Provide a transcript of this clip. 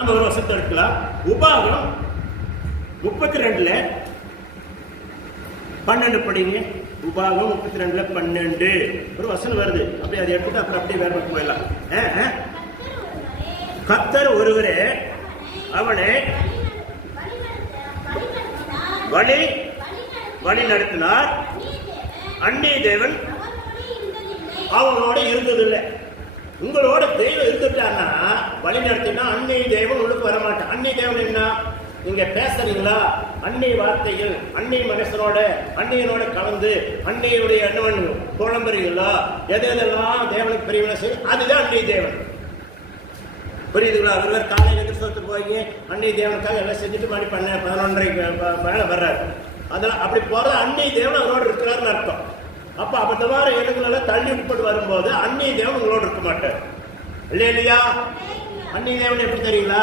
ஒரு வசனத்தை எடுக்கலாம். உபாகம் 32 12 படிங்க. உபாகம் 32 12 ஒரு வசனம் வருது. அப்படி அதை எடுத்துட்டு அப்புறம் அப்படியே வேற பக்கம் போயிடலாம். கர்த்தர் ஒருவரே அவனை வழி நடத்தினார். அந்நிய தேவன் அவங்களோட இருந்ததில்லை. உங்களோட தெய்வம் இருந்துட்டான்னா வழி நடத்தினா அன்னைய தேவன் உங்களுக்கு வரமாட்டான். அன்னைய தேவன் என்ன? நீங்க பேசுறீங்களா? அன்னைய வார்த்தைகள் அன்னைய மனுஷனோட அன்னையனோட கலந்து அன்னையுடைய அண்ணன் குழம்புறீங்களா? எதெல்லாம் தேவனுக்கு பெரியவன செய்யும், அதுதான் அன்னைய தேவன். புரியுதுங்களா? ஒருவர் காலையில் கிறிஸ்தவத்துக்கு போய் அன்னைய தேவனுக்காக எல்லாம் செஞ்சுட்டு மணி 11:30 மேல வர்றாரு. அதெல்லாம் அப்படி போற அன்னைய தேவன் அவரோட இருக்கிறாருன்னு அர்த்தம். அப்ப அந்த மாதிரி இடங்களெல்லாம் தள்ளி உட்பட்டு வரும்போது அன்னைய தேவன் உங்களோட இருக்க மாட்டார். இல்லையா? அன்னைய தேவன் எப்படி தெரியுங்களா?